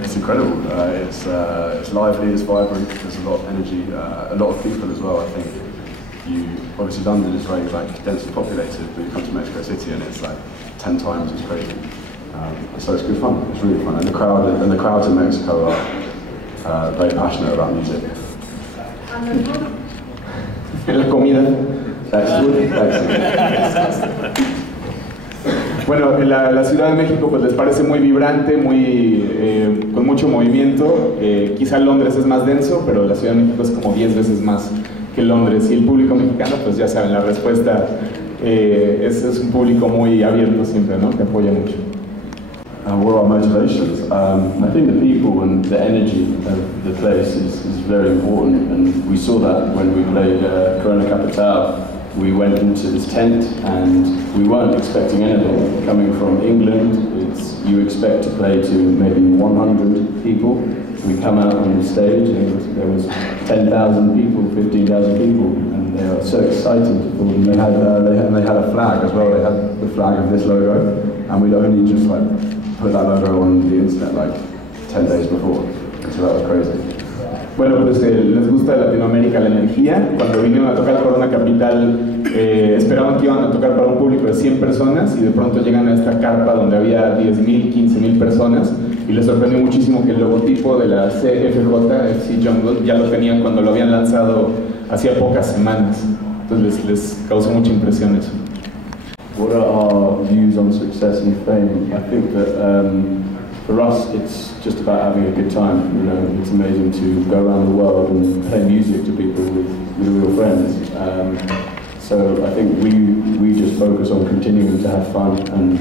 It's incredible. It's lively, it's vibrant. There's a lot of energy, a lot of people as well. I think obviously London is very densely populated, but you come to Mexico City and it's like 10 times as crazy. So it's good fun. It's really fun, and the crowds in Mexico are very passionate about music. En la comida. Bueno, la Ciudad de México pues les parece muy vibrante, con mucho movimiento. Quizá Londres es más denso, pero la Ciudad de México es como 10 veces más que Londres. Y el público mexicano, pues ya saben, la respuesta es un público muy abierto siempre, ¿no? Que apoya mucho. What are our motivations? I think the people and the energy of the place is very important, and we saw that when we played Corona Capital. We went into this tent and we weren't expecting anything. Coming from England, you expect to play to maybe 100 people. We come out on the stage and there was 10,000 people, 15,000 people, and they were so exciting to fall. They had a flag as well. They had the flag of this logo, and we'd only just put that logo on the internet 10 days before. So that was crazy. Bueno, pues les gusta de Latinoamérica la energía. Cuando vinieron a tocar Corona Capital, esperaban que iban a tocar para un público de 100 personas y de pronto llegan a esta carpa donde había 10,000, 15,000 personas y les sorprendió muchísimo que el logotipo de la CFJ, FC Jungle, ya lo tenían cuando lo habían lanzado hacía pocas semanas. Entonces les causó mucha impresión eso. What are our views on success and fame? I think that for us, it's just about having a good time. You know, it's amazing to go around the world and play music to people with real friends. So I think we just focus on continuing to have fun, and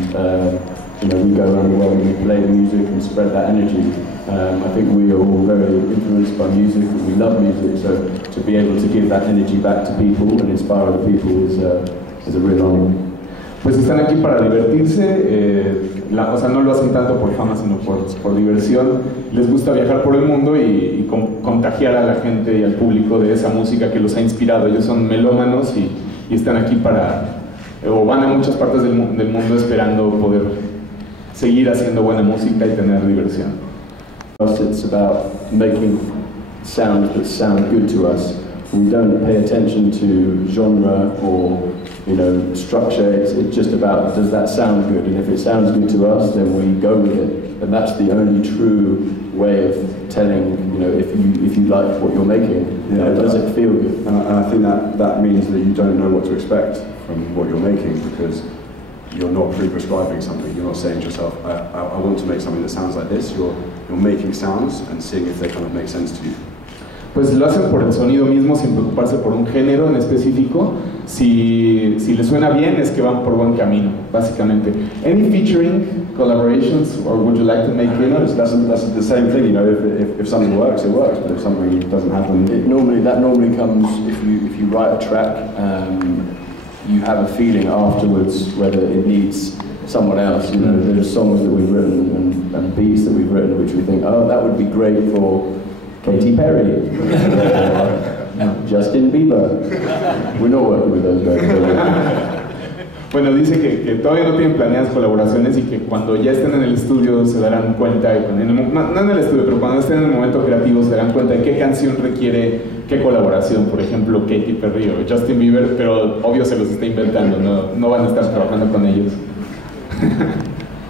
you know, we go around the world and we play the music and spread that energy. I think we are all very influenced by music, and we love music. So to be able to give that energy back to people and inspire other people is a real honor. Pues están aquí para divertirse, o sea, no lo hacen tanto por fama, sino por diversión. Les gusta viajar por el mundo y contagiar a la gente y al público de esa música que los ha inspirado. Ellos son melómanos y están aquí o van a muchas partes del mundo esperando poder seguir haciendo buena música y tener diversión. It's about making sounds that sound good to us. We don't pay attention to genre or structure. It's just about, does that sound good? And if it sounds good to us, then we go with it. And that's the only true way of telling, if you like what you're making. Does it feel good? And I think that means that you don't know what to expect from what you're making, because you're not pre-prescribing something. You're not saying to yourself, I want to make something that sounds like this. You're making sounds and seeing if they kind of make sense to you. Pues lo hacen por el sonido mismo, sin preocuparse por un género en específico. Si les suena bien, es que van por buen camino, básicamente. Any featuring collaborations, or would you like to make it? That's the same thing, if something works, it works, but if something doesn't happen... That normally comes, if you write a track, you have a feeling afterwards whether it needs someone else. There's songs that we've written and beats that we've written which we think, oh, that would be great for Katy Perry, Justin Bieber. We're not working with those guys. Bueno, dice que todavía no tienen planeadas colaboraciones y que cuando ya estén en el estudio se darán cuenta, no en el estudio, pero cuando estén en el momento creativo se darán cuenta de qué canción requiere qué colaboración. Por ejemplo, Katy Perry o Justin Bieber, pero obvio se los está inventando, no van a estar trabajando con ellos. I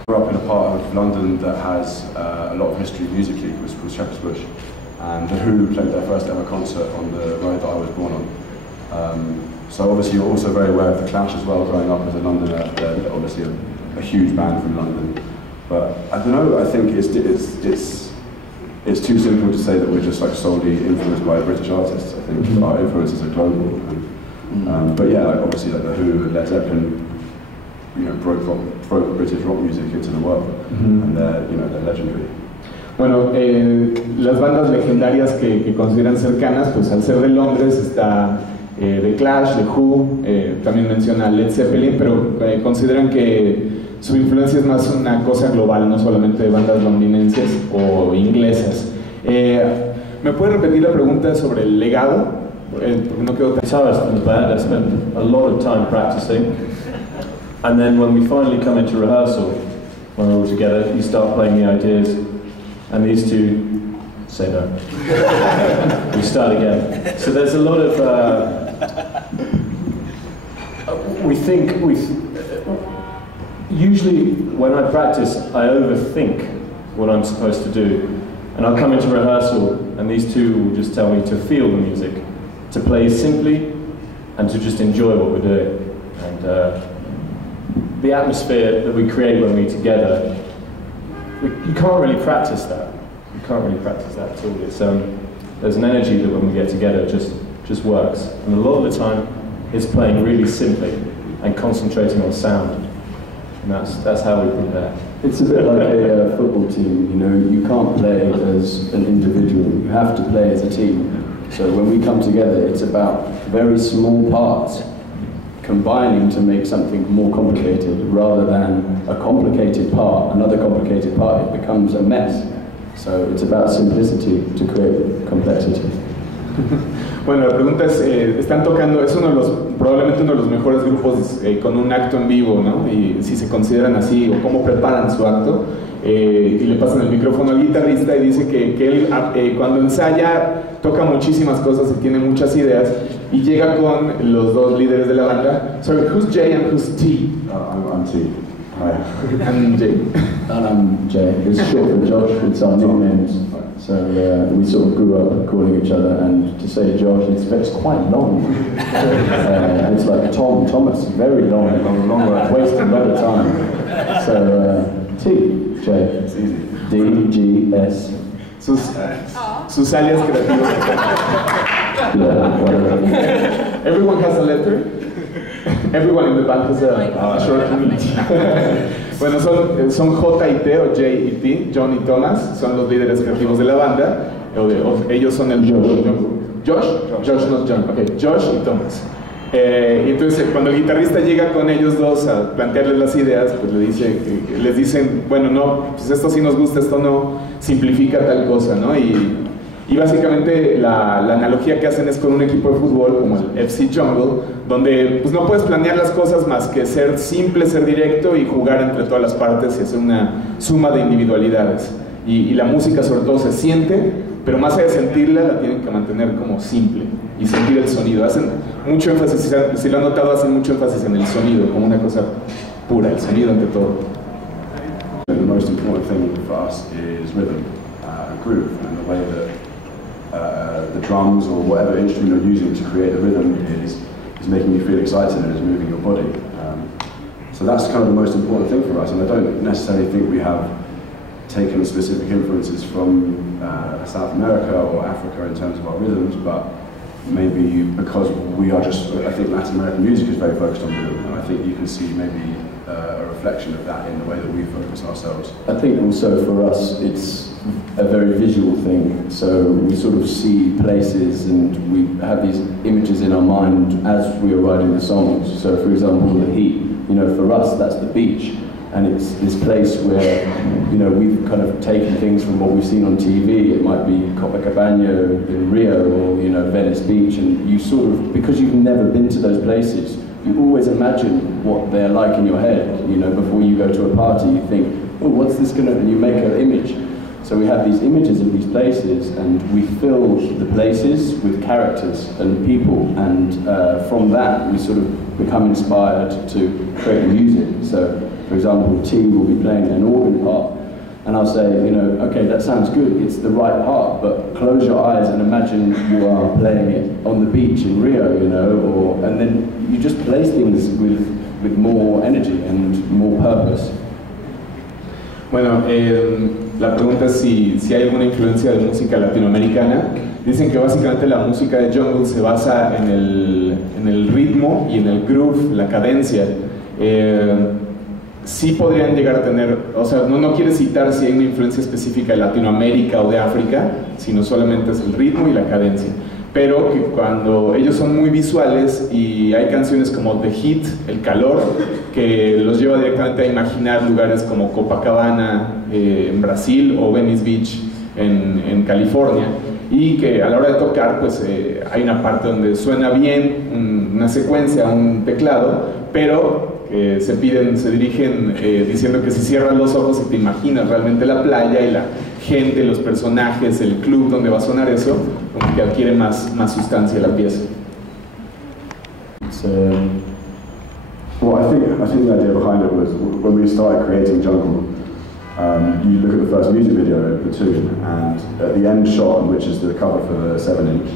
grew up in a part of London that has a lot of history musically, which was called Shepherd's Bush. And The Who played their first ever concert on the road that I was born on. So obviously you're also very aware of The Clash as well, growing up as a Londoner. They're obviously a huge band from London. But I don't know, I think it's too simple to say that we're just solely influenced by British artists. I think our influences are global. But yeah, obviously The Who and Led Zeppelin, broke British rock music into the world, and they're legendary. Bueno, las bandas legendarias que consideran cercanas, pues al ser de Londres está The Clash, The Who, también menciona Led Zeppelin, pero consideran que su influencia es más una cosa global, no solamente de bandas londinenses o inglesas. ¿Me puede repetir la pregunta sobre el legado? Porque no quedó tan... Guitarist in the band, I spent a lot of time practicing, and then when we finally come into rehearsal, when we're all together, you start playing the ideas, and these two say no. We start again. So there's a lot of, usually when I practice, I overthink what I'm supposed to do. And I'll come into rehearsal, and these two will just tell me to feel the music, to play simply, and to just enjoy what we're doing. And the atmosphere that we create when we're together, you can't really practice that. You can't really practice that at all. It's, there's an energy that when we get together just works. And a lot of the time, it's playing really simply and concentrating on sound. And that's how we prepare. It's a bit like a football team, you know, you can't play as an individual, you have to play as a team. So when we come together, it's about very small parts combining to make something more complicated, rather than a complicated part, another complicated part, it becomes a mess. So it's about simplicity to create complexity. Bueno, la pregunta es, están tocando, es probablemente uno de los mejores grupos con un acto en vivo, ¿no? Y si se consideran así, o cómo preparan su acto, y le pasan el micrófono al guitarrista y dice que él cuando ensaya toca muchísimas cosas y tiene muchas ideas, y llega con los dos líderes de la banda. Sorry, who's Jay and who's T? I'm T. Hi. I'm Jay. And I'm Jay. It's short for Josh, it's our nicknames. So we sort of grew up calling each other, and to say Josh, it's quite long. It's like Thomas, very long, wasting a lot of time. So T, J, It's easy. D, G, S. Sus alias creativos. Yeah, whatever. Everyone has a letter. Everyone in the band has a short name. Bueno, son J y T, o J y T, John y Thomas, son los líderes creativos de la banda. Ellos son el Josh, no John, okay, Josh y Thomas. Y entonces cuando el guitarrista llega con ellos dos a plantearles las ideas, pues les dicen, bueno, no, pues esto sí nos gusta, esto no, simplifica tal cosa, ¿no? Y básicamente la analogía que hacen es con un equipo de fútbol como el FC Jungle, donde pues no puedes planear las cosas más que ser simple, ser directo y jugar entre todas las partes y hacer una suma de individualidades. Y la música sobre todo se siente, pero más allá de sentirla, la tienen que mantener como simple y sentir el sonido. Hacen mucho énfasis, si lo han notado, hacen mucho énfasis en el sonido, como una cosa pura, el sonido ante todo. The most important thing for us is rhythm, groove, and the way that the drums or whatever instrument you're using to create the rhythm is making you feel excited and is moving your body. So that's kind of the most important thing for us, and I don't necessarily think we have taken specific influences from South America or Africa in terms of our rhythms, but maybe because we are just, I think Latin American music is very focused on rhythm, and I think you can see maybe a reflection of that in the way that we focus ourselves. I think also for us it's a very visual thing, so we sort of see places and we have these images in our mind as we are writing the songs. So for example, The Heat, you know, for us that's the beach, and it's this place where, you know, we've kind of taken things from what we've seen on TV. It might be Copacabana in Rio, or, you know, Venice Beach, and you sort of, because you've never been to those places, you always imagine what they're like in your head. You know, before you go to a party, you think, oh, what's this gonna, and you make an image. So we have these images of these places, and we fill the places with characters and people, and from that we sort of become inspired to create the music. So, for example, T will be playing an organ part, and I'll say, you know, okay, that sounds good, it's the right part, but close your eyes and imagine you are playing it on the beach in Rio, you know, and then you just place things with more energy and more purpose. Bueno, la pregunta es si hay alguna influencia de música latinoamericana. Dicen que básicamente la música de Jungle se basa en el ritmo y en el groove, la cadencia. Sí podrían llegar a tener, o sea, no quiere citar si hay una influencia específica de Latinoamérica o de África, sino solamente es el ritmo y la cadencia. Pero que cuando ellos son muy visuales y hay canciones como The Heat, el calor, que los lleva directamente a imaginar lugares como Copacabana en Brasil o Venice Beach en California, y que a la hora de tocar pues hay una parte donde suena bien una secuencia, un teclado, pero que se dirigen diciendo que si cierras los ojos y te imaginas realmente la playa y la gente, los personajes, el club donde va a sonar eso, como que adquiere más sustancia la pieza. Well, I think the idea behind it was when we started creating Jungle, you look at the first music video, Platoon, and at the end shot, which is the cover for the 7-inch,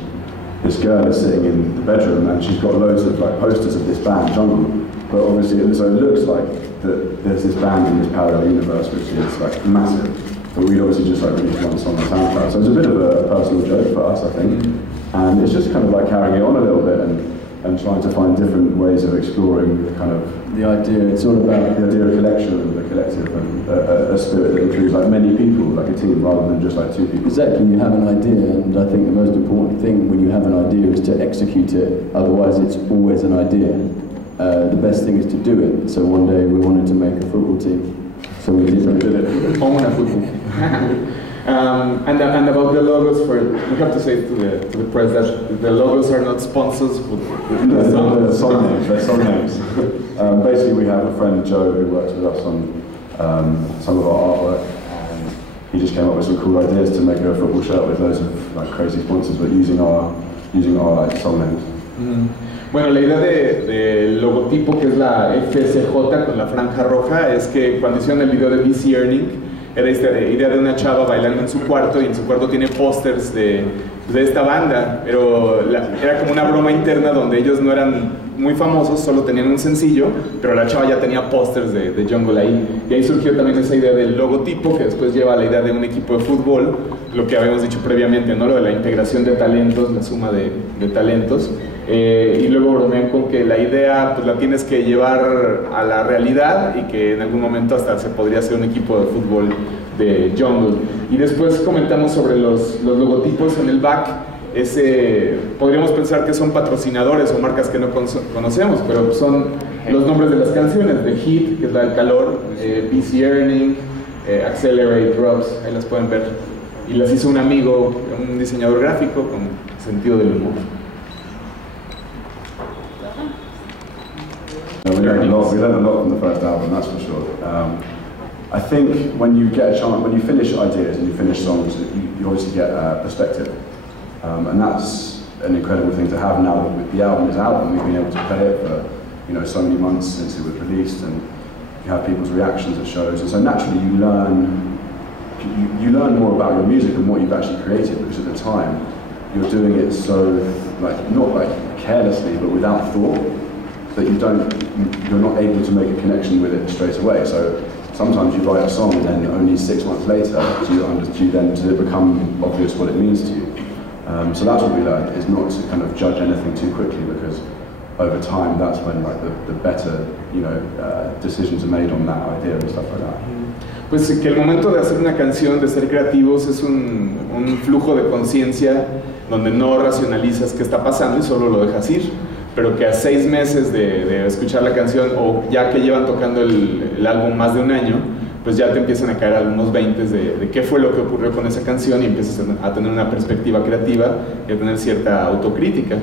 this girl is sitting in the bedroom and she's got loads of like posters of this band, Jungle. But obviously, so it looks like that there's this band in this parallel universe which is like massive. But we obviously just like released one song on SoundCloud. So it's a bit of a personal joke for us, I think. And it's just kind of like carrying it on a little bit and trying to find different ways of exploring the kind of The idea, it's all about the idea of collection and the collective and a spirit that includes like many people, like a team, rather than just like two people. exactly, you have an idea, and I think the most important thing when you have an idea is to execute it, otherwise it's always an idea. The best thing is to do it, so one day we wanted to make a football team, so we did it. Own a football. And about the logos, we have to say to the press that the logos are not sponsors with the song. They're song names. They're song names. Basically, we have a friend Joe who works with us on some of our artwork, and he just came up with some cool ideas to make a football shirt with loads of like crazy sponsors, but using our like song names. Bueno, la idea del logotipo, que es la FSJ con la franja roja, es que cuando hicieron el video de BC Earning, era esta idea de una chava bailando en su cuarto, y en su cuarto tiene pósters de esta banda, pero era como una broma interna donde ellos no eran muy famosos, solo tenían un sencillo, pero la chava ya tenía pósters de Jungle ahí, y ahí surgió también esa idea del logotipo, que después lleva a la idea de un equipo de fútbol, lo que habíamos dicho previamente, ¿no? Lo de la integración de talentos, la suma de talentos. Y luego bromean con que la idea pues la tienes que llevar a la realidad y que en algún momento hasta se podría hacer un equipo de fútbol de Jungle. Y después comentamos sobre los logotipos en el back. Podríamos pensar que son patrocinadores o marcas que no conocemos, pero son los nombres de las canciones, de Heat, que es la del calor, BC Earning, Accelerate, Drops, ahí las pueden ver. Y las hizo un amigo, un diseñador gráfico con sentido del humor. We learned a lot from the first album, that's for sure. I think when you get a chance, when you finish ideas and you finish songs, you obviously get perspective. And that's an incredible thing to have now that the album is out and we've been able to play it for so many months since it was released, and you have people's reactions at shows, and so naturally you learn more about your music and what you've actually created, because at the time you're doing it so not carelessly but without thought, that you're not able to make a connection with it straight away. So sometimes you write a song and then only 6 months later does it become obvious what it means to you. So that's what we learned, is not to kind of judge anything too quickly, because over time that's when the better decisions are made on that idea and stuff like that. Pues que el momento de hacer una canción, de ser creativos, es un flujo de conciencia donde no racionalizas qué está pasando y solo lo dejas ir, pero que a 6 meses de escuchar la canción, o ya que llevan tocando el álbum más de un año, pues ya te empiezan a caer algunos 20 de qué fue lo que ocurrió con esa canción, y empiezas a tener una perspectiva creativa y a tener cierta autocrítica.